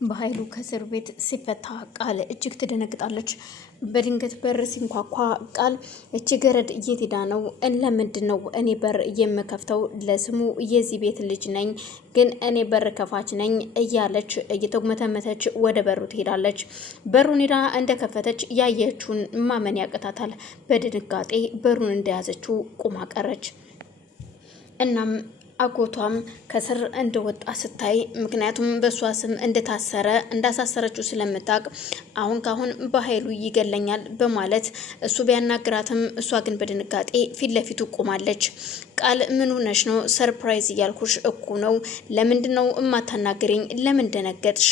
በኃይሉ ከእስር ቤት ሲፈታ ቃል እጅግ ትደነግጣለች። በድንገት በር ሲንኳኳ ቃል እቺ ገረድ የት ሄዳ ነው? ለምንድን ነው እኔ በር የምከፍተው? ለስሙ የዚህ ቤት ልጅ ነኝ፣ ግን እኔ በር ከፋች ነኝ እያለች እየተጉመተመተች ወደ በሩ ትሄዳለች። በሩን ሄዳ እንደከፈተች ያየችውን ማመን ያቅታታል። በድንጋጤ በሩን እንደያዘችው ቁማ ቀረች። እናም አጎቷም ከስር እንደወጣ ስታይ ምክንያቱም በሷ ስም እንደታሰረ እንዳሳሰረችው ስለምታውቅ አሁን ካሁን በኃይሉ ይገለኛል በማለት እሱ ቢያናግራትም እሷ ግን በድንጋጤ ፊት ለፊቱ ቆማለች። ቃል ምን ሆነሽ ነው? ሰርፕራይዝ እያልኩሽ እኮ ነው። ለምንድነው እማታናግሪኝ? ለምን ደነገጥሽ?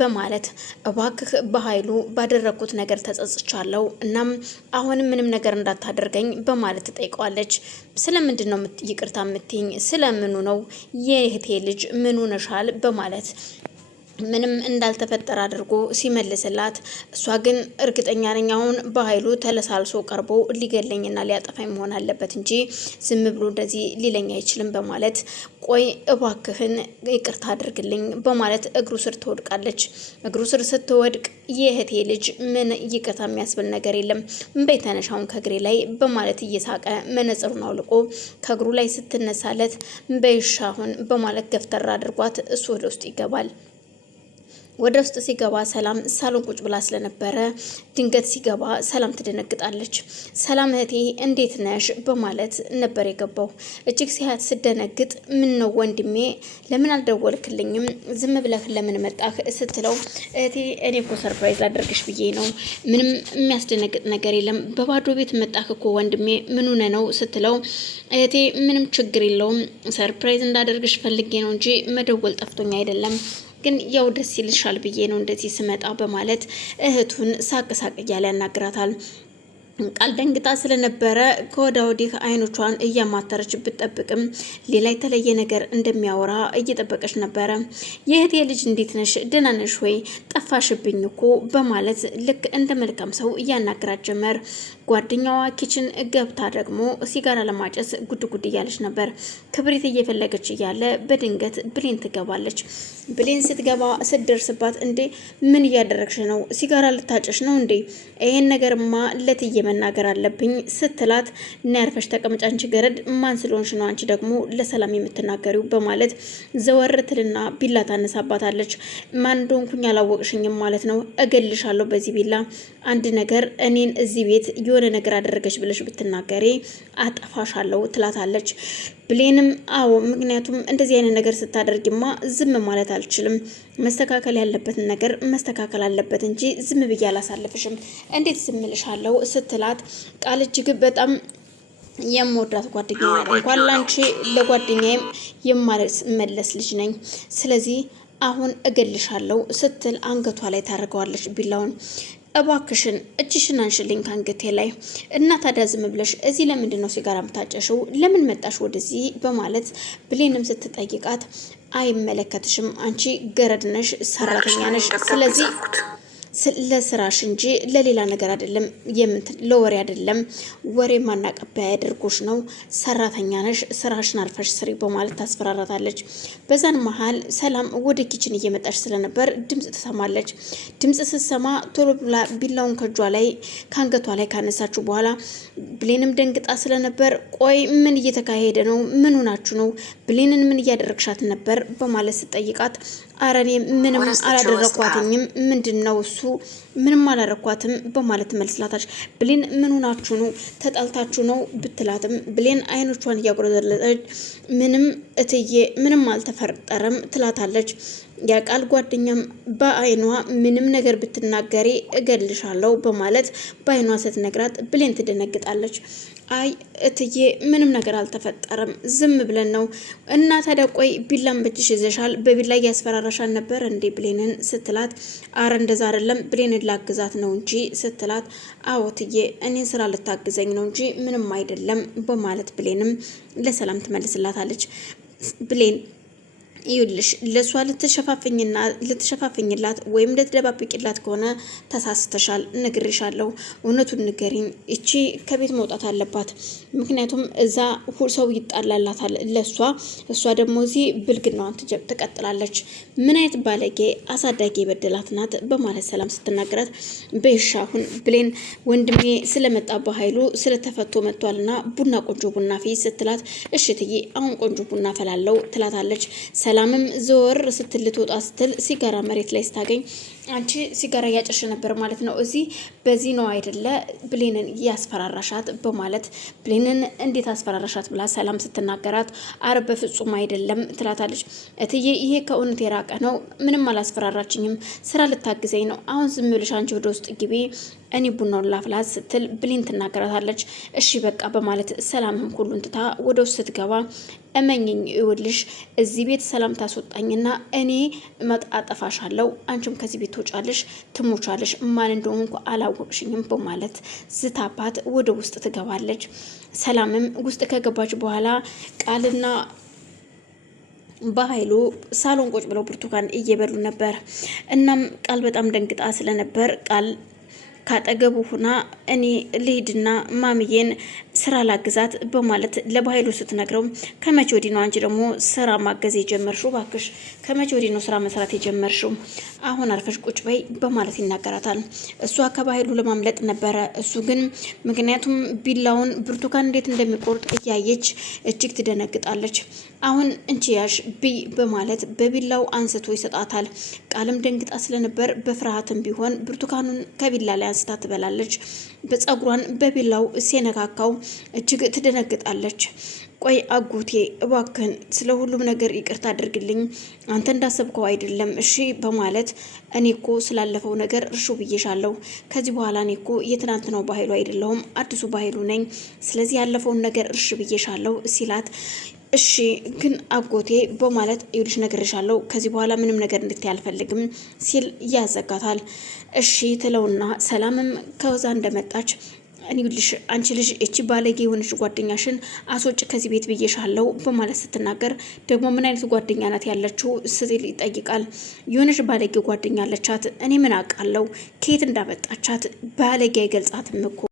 በማለት እባክህ በኃይሉ ባደረኩት ነገር ተጸጽቻለሁ፣ እናም አሁንም ምንም ነገር እንዳታደርገኝ በማለት ትጠይቀዋለች። ስለምንድን ነው ይቅርታ የምትይኝ? ስለምኑ ነው? የእህቴ ልጅ ምን ሆነሻል? በማለት ምንም እንዳልተፈጠረ አድርጎ ሲመልስላት እሷ ግን እርግጠኛ ነኝ አሁን በኃይሉ ተለሳልሶ ቀርቦ ሊገለኝና ሊያጠፋኝ መሆን አለበት እንጂ ዝም ብሎ እንደዚህ ሊለኝ አይችልም በማለት ቆይ እባክህን ይቅርታ አድርግልኝ በማለት እግሩ ስር ትወድቃለች። እግሩ ስር ስትወድቅ የእህቴ ልጅ ምን ይቅርታ የሚያስብል ነገር የለም በይ ተነሽ አሁን ከእግሬ ላይ በማለት እየሳቀ መነጽሩን አውልቆ ከእግሩ ላይ ስትነሳለት በይሻ አሁን በማለት ገፍተራ አድርጓት እሱ ወደ ውስጥ ይገባል። ወደ ውስጥ ሲገባ ሰላም ሳሎን ቁጭ ብላ ስለነበረ ድንገት ሲገባ ሰላም ትደነግጣለች። ሰላም እህቴ እንዴት ነሽ በማለት ነበር የገባው። እጅግ ሲያት ስደነግጥ ምን ነው ወንድሜ ለምን አልደወልክልኝም? ዝም ብለህ ለምን መጣህ? ስትለው እህቴ እኔ እኮ ሰርፕራይዝ ላደርግሽ ብዬ ነው። ምንም የሚያስደነግጥ ነገር የለም። በባዶ ቤት መጣህ እኮ ወንድሜ ምን ሆነ ነው ስትለው እህቴ ምንም ችግር የለውም ሰርፕራይዝ እንዳደርግሽ ፈልጌ ነው እንጂ መደወል ጠፍቶኝ አይደለም፣ ግን ያው ደስ ይልሻል ብዬ ነው እንደዚህ ስመጣ በማለት እህቱን ሳቅ ሳቅ እያለ ያናግራታል። ቃል ደንግጣ ስለነበረ ከወዳ ወዲህ አይኖቿን እያማተረች ብትጠብቅም ሌላ የተለየ ነገር እንደሚያወራ እየጠበቀች ነበረ። የእህቴ ልጅ እንዴት ነሽ? ደህና ነሽ ወይ? ጠፋሽብኝ እኮ በማለት ልክ እንደ መልካም ሰው እያናገራት ጀመር። ጓደኛዋ ኪችን ገብታ ደግሞ ሲጋራ ለማጨስ ጉድ ጉድ እያለች ነበር። ክብሪት እየፈለገች እያለ በድንገት ብሌን ትገባለች። ብሌን ስትገባ ስትደርስባት እንዴ ምን እያደረግሽ ነው? ሲጋራ ልታጨሽ ነው እንዴ? ይሄን ነገርማ ለትዬ መናገር አለብኝ ስትላት ነርፈሽ ተቀመጭ አንቺ ገረድ፣ ማን ስለሆንሽ ነው አንቺ ደግሞ ለሰላም የምትናገሪው? በማለት ዘወር ትልና ቢላ ታነሳባታለች። ማን እንደሆንኩኝ አላወቅሽኝም ማለት ነው? እገልሻለሁ በዚህ ቢላ። አንድ ነገር እኔን እዚህ ቤት የሆነ ነገር አደረገች ብለሽ ብትናገሪ አጠፋሻለሁ ትላታለች። ብሌንም አዎ ምክንያቱም እንደዚህ አይነት ነገር ስታደርግማ ዝም ማለት አልችልም፣ መስተካከል ያለበትን ነገር መስተካከል አለበት እንጂ ዝም ብዬ አላሳልፍሽም፣ እንዴት ዝም እልሻለሁ ስትላት ቃል እጅግ በጣም የምወዳት ጓደኛ እንኳን ላንቺ ለጓደኛዬም የማልመለስ ልጅ ነኝ፣ ስለዚህ አሁን እገልሻለሁ ስትል አንገቷ ላይ ታደርገዋለች ቢላውን። እባክሽን እጅሽን አንሽልኝ ከአንገቴ ላይ እና ታዲያ ዝም ብለሽ እዚህ ለምንድን ነው ሲጋራ የምታጨሽው? ለምን መጣሽ ወደዚህ? በማለት ብሌንም ስትጠይቃት አይመለከትሽም፣ አንቺ ገረድ ነሽ፣ ሰራተኛ ነሽ፣ ስለዚህ ለስራሽ እንጂ ለሌላ ነገር አይደለም፣ ለወሬ አይደለም፣ ወሬ ማናቀባይ ያደርጎሽ ነው፣ ሰራተኛ ነሽ፣ ስራሽን አርፈሽ ስሪ በማለት ታስፈራራታለች። በዛን መሀል ሰላም ወደ ኪችን እየመጣች ስለነበር ድምጽ ትሰማለች። ድምጽ ስትሰማ ቶሎ ብላ ቢላውን ከእጇ ላይ ከአንገቷ ላይ ካነሳችሁ በኋላ ብሌንም ደንግጣ ስለነበር ቆይ ምን እየተካሄደ ነው? ምን ሆናችሁ ነው? ብሌንን ምን እያደረግሻት ነበር? በማለት ስጠይቃት አረኔ ምንም አላደረኳትኝም፣ ምንድነው እሱ? ምንም አላረኳትም በማለት መልስላታች። ብሌን ምን ሆናችሁ ነው? ተጣልታችሁ ነው ብትላትም ብሌን አይኖቿን እያጎረዘለጠች ምንም እትዬ ምንም አልተፈጠረም ትላታለች። የቃል ጓደኛም በአይኗ ምንም ነገር ብትናገሪ እገልሻለሁ በማለት በአይኗ ስትነግራት ብሌን ትደነግጣለች። አይ እትዬ ምንም ነገር አልተፈጠረም፣ ዝም ብለን ነው። እና ታዲያ ቆይ ቢላን በእጅሽ ይዘሻል፣ በቢላ እያስፈራራሻል ነበር እንዴ ብሌንን ስትላት አረ እንደዛ አይደለም ብሌንን ላግዛት ነው እንጂ ስትላት አዎ እትዬ እኔን ስራ ልታግዘኝ ነው እንጂ ምንም አይደለም በማለት ብሌንም ለሰላም ትመልስላታለች። ብሌን ይኸውልሽ ለሷ ልትሸፋፍኝላት ወይም ልትደባብቂላት ከሆነ ተሳስተሻል፣ ነግሬሻለሁ። እውነቱን ንገሪኝ። እቺ ከቤት መውጣት አለባት። ምክንያቱም እዛ ሰው ይጣላላታል ለሷ፣ እሷ ደግሞ እዚህ ብልግናዋን ትቀጥላለች። ምን አይነት ባለጌ አሳዳጊ የበደላት ናት በማለት ሰላም ስትናገራት፣ በይሻሁን ብሌን ወንድሜ ስለመጣ በኃይሉ ስለተፈቶ መጥቷልና ቡና ቆንጆ ቡና ፊ ስትላት፣ እሽትዬ አሁን ቆንጆ ቡና ፈላለው ትላታለች። ሰላምም ዘወር ስትል ልትወጣ ስትል ሲጋራ መሬት ላይ ስታገኝ አንቺ ሲጋራ እያጨሽ ነበር ማለት ነው፣ እዚህ በዚህ ነው አይደለ ብሌንን ያስፈራራሻት በማለት ብሌንን እንዴት አስፈራራሻት ብላ ሰላም ስትናገራት፣ አረ በፍጹም አይደለም ትላታለች። እትዬ ይሄ ከእውነት የራቀ ነው፣ ምንም አላስፈራራችኝም፣ ስራ ልታግዘኝ ነው። አሁን ዝም ብለሽ አንቺ ወደ ውስጥ ግቢ፣ እኔ ቡናውን ላፍላት ስትል ብሌን ትናገራታለች። እሺ በቃ በማለት ሰላምም ሁሉን ትታ ወደ ውስጥ ስትገባ፣ እመኝኝ ይኸውልሽ እዚህ ቤት ሰላም ታስወጣኝና እኔ አጠፋሻለሁ፣ አንቺም ከዚህ ቤት ትወጫለሽ፣ ትሞቻለሽ፣ ማን እንደሆንኩ አላወቅሽኝም በማለት ዝታባት ወደ ውስጥ ትገባለች። ሰላምም ውስጥ ከገባች በኋላ ቃልና በኃይሉ ሳሎን ቁጭ ብለው ብርቱካን እየበሉ ነበር። እናም ቃል በጣም ደንግጣ ስለነበር ቃል ካጠገቡ ሁና እኔ ልሂድና ማምዬን ስራ ላግዛት በማለት ለበኃይሉ ስትነግረው፣ ከመቼ ወዲህ ነው አንቺ ደግሞ ስራ ማገዝ የጀመርሽው? እባክሽ ከመቼ ወዲህ ነው ስራ መስራት የጀመርሽው? አሁን አርፈሽ ቁጭ በይ በማለት ይናገራታል። እሷ ከባኃይሉ ለማምለጥ ነበረ። እሱ ግን ምክንያቱም ቢላውን ብርቱካን እንዴት እንደሚቆርጥ እያየች እጅግ ትደነግጣለች። አሁን እንቺ ያሽ ብይ በማለት በቢላው አንስቶ ይሰጣታል። ቃልም ደንግጣ ስለነበር በፍርሃትም ቢሆን ብርቱካኑን ከቢላ ላይ አንስታ ትበላለች። በፀጉሯን በቢላው ሲነካካው እጅግ ትደነግጣለች። ቆይ አጎቴ እባክህን ስለ ሁሉም ነገር ይቅርታ አድርግልኝ፣ አንተ እንዳሰብከው አይደለም እሺ በማለት እኔ እኮ ስላለፈው ነገር እርሹ ብዬሻለሁ። ከዚህ በኋላ እኔ እኮ የትናንትናው በኃይሉ አይደለሁም አዲሱ በኃይሉ ነኝ። ስለዚህ ያለፈውን ነገር እርሽ ብዬሻለሁ ሲላት፣ እሺ ግን አጎቴ በማለት ይኸውልሽ ነግሬሻለሁ፣ ከዚህ በኋላ ምንም ነገር እንድትይ አልፈልግም ሲል ያዘጋታል። እሺ ትለውና ሰላምም ከዛ እንደመጣች ይኸውልሽ አንቺ ልጅ እቺ ባለጌ የሆነች ጓደኛሽን አስወጭ ከዚህ ቤት ብዬሻለሁ በማለት ስትናገር፣ ደግሞ ምን አይነት ጓደኛ ናት ያለችው ስትል ይጠይቃል። የሆነች ባለጌ ጓደኛ አለቻት፣ እኔ ምን አውቃለሁ ከየት እንዳመጣቻት፣ ባለጌ አይገልጻትም እኮ